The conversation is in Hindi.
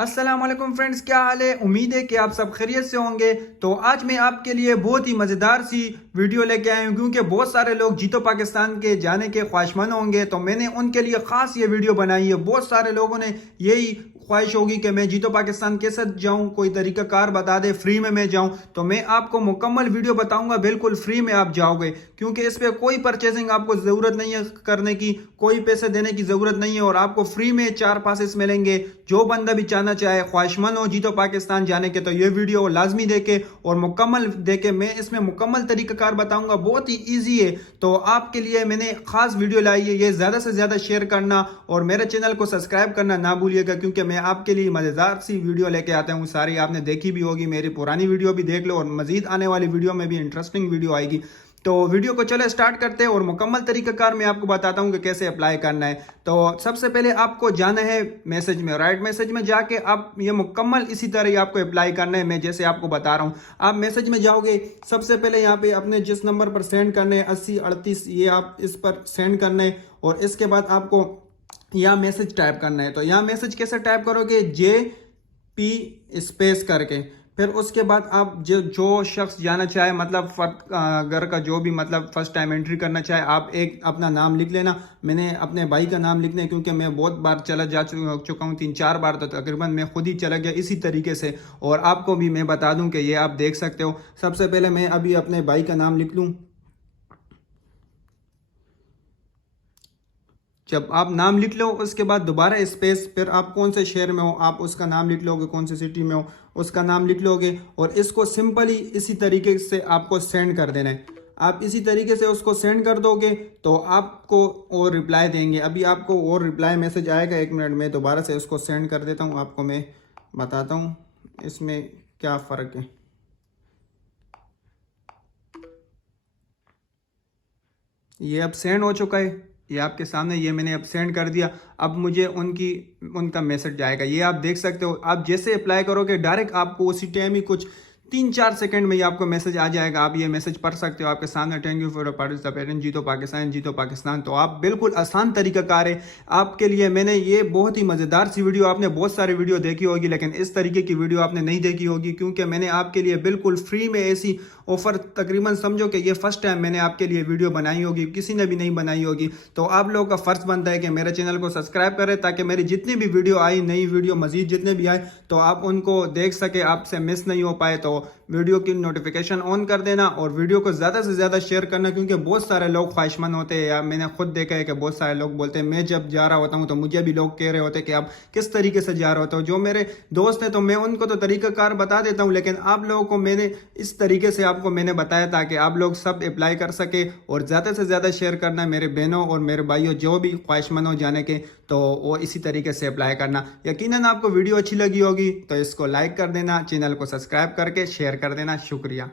अस्सलाम वालेकुम फ्रेंड्स, क्या हाल है। उम्मीद है कि आप सब खैरियत से होंगे। तो आज मैं आपके लिए बहुत ही मज़ेदार सी वीडियो लेके आया हूँ, क्योंकि बहुत सारे लोग जीतो पाकिस्तान के जाने के ख्वाहिशमंद होंगे। तो मैंने उनके लिए ख़ास ये वीडियो बनाई है। बहुत सारे लोगों ने यही ख्वाहिश होगी कि मैं जीतो पाकिस्तान कैसे जाऊं, कोई तरीका कार बता दे फ्री में मैं जाऊं। तो मैं आपको मुकम्मल वीडियो बताऊंगा, बिल्कुल फ्री में आप जाओगे, क्योंकि इस पे कोई परचेजिंग आपको ज़रूरत नहीं है करने की, कोई पैसे देने की ज़रूरत नहीं है और आपको फ्री में 4 पासेस मिलेंगे। जो बंदा भी चाहना चाहे, ख्वाहिशमंद हो जीतो पाकिस्तान जाने के, तो ये वीडियो लाजमी देखे और मुकम्मल देखे। मैं इसमें मुकम्मल तरीक़ाकार बताऊंगा, बहुत ही ईजी है। तो आपके लिए मैंने खास वीडियो लाई है। ये ज़्यादा से ज़्यादा शेयर करना और मेरे चैनल को सब्सक्राइब करना ना भूलिएगा, क्योंकि मैं आपके लिए मज़ेदार सी वीडियो लेके आता हूँ। सारी आपने देखी भी होगी, मेरी पुरानी वीडियो भी देख लो और मजीद आने वाली वीडियो में भी इंटरेस्टिंग वीडियो आएगी। तो वीडियो को चलो स्टार्ट करते हैं और मुकम्मल तरीकाकार मैं आपको बताता हूँ कि कैसे अप्लाई करना है। तो सबसे पहले आपको जाना है मैसेज में, राइट मैसेज में जाके आप ये मुकम्मल इसी तरह ही आपको अप्लाई करना है, मैं जैसे आपको बता रहा हूँ। आप मैसेज में जाओगे, सबसे पहले यहाँ पे अपने जिस नंबर पर सेंड करने हैं 8038, ये आप इस पर सेंड करना है और इसके बाद आपको यहाँ मैसेज टाइप करना है। तो यहाँ मैसेज कैसे टाइप करोगे, JP स्पेस करके, फिर उसके बाद आप जो शख्स जाना चाहे, मतलब घर का जो भी मतलब फर्स्ट टाइम एंट्री करना चाहे, आप एक अपना नाम लिख लेना। मैंने अपने भाई का नाम लिखना है, क्योंकि मैं बहुत बार चला जा चुका हूँ, 3-4 बार, तो तकरीबन मैं खुद ही चला गया इसी तरीके से। और आपको भी मैं बता दूं कि ये आप देख सकते हो। सबसे पहले मैं अभी अपने भाई का नाम लिख लूँ। जब आप नाम लिख लो उसके बाद दोबारा स्पेस, फिर आप कौन से शहर में हो आप उसका नाम लिख लोगे, कौन सी सिटी में हो उसका नाम लिख लोगे और इसको सिंपली इसी तरीके से आपको सेंड कर देना है। आप इसी तरीके से उसको सेंड कर दोगे तो आपको और रिप्लाई देंगे। अभी आपको और रिप्लाई मैसेज आएगा, 1 मिनट में दोबारा से उसको सेंड कर देता हूँ। आपको मैं बताता हूँ इसमें क्या फ़र्क है। ये अब सेंड हो चुका है, ये आपके सामने, ये मैंने अब सेंड कर दिया। अब मुझे उनका मैसेज जाएगा, ये आप देख सकते हो। आप जैसे अप्लाई करोगे डायरेक्ट आपको उसी टाइम ही कुछ 3-4 सेकंड में ही आपको मैसेज आ जाएगा। आप ये मैसेज पढ़ सकते हो आपके सामने, थैंक यू फॉर पार्टिसिपेटिंग, जीतो पाकिस्तान, जीतो पाकिस्तान। तो आप बिल्कुल आसान तरीकाकार है आपके लिए। मैंने ये बहुत ही मज़ेदार सी वीडियो, आपने बहुत सारी वीडियो देखी होगी लेकिन इस तरीके की वीडियो आपने नहीं देखी होगी, क्योंकि मैंने आपके लिए बिल्कुल फ्री में ऐसी ऑफर, तकरीबन समझो कि ये फर्स्ट टाइम मैंने आपके लिए वीडियो बनाई होगी, किसी ने भी नहीं बनाई होगी। तो आप लोगों का फ़र्ज़ बनता है कि मेरे चैनल को सब्सक्राइब करें, ताकि मेरी जितनी भी वीडियो आई, नई वीडियो मज़ीद जितने भी आए, तो आप उनको देख सके, आपसे मिस नहीं हो पाए। तो वीडियो की नोटिफिकेशन ऑन कर देना और वीडियो को ज़्यादा से ज़्यादा शेयर करना, क्योंकि बहुत सारे लोग ख्वाहिशमंद होते हैं। या मैंने खुद देखा है कि बहुत सारे लोग बोलते हैं, मैं जब जा रहा होता हूँ तो मुझे भी लोग कह रहे होते हैं कि आप किस तरीके से जा रहे होते हो। जो मेरे दोस्त हैं तो मैं उनको तो तरीक़ाकार बता देता हूँ, लेकिन आप लोगों को मैंने इस तरीके से आपको मैंने बताया ताकि आप लोग सब अप्लाई कर सके। और ज़्यादा से ज़्यादा शेयर करना है मेरे बहनों और मेरे भाइयों, जो भी ख्वाहिशमंद हो जाने के, तो वो इसी तरीके से अप्लाई करना। यकीनन आपको वीडियो अच्छी लगी होगी तो इसको लाइक कर देना, चैनल को सब्सक्राइब करके शेयर कर देना। शुक्रिया।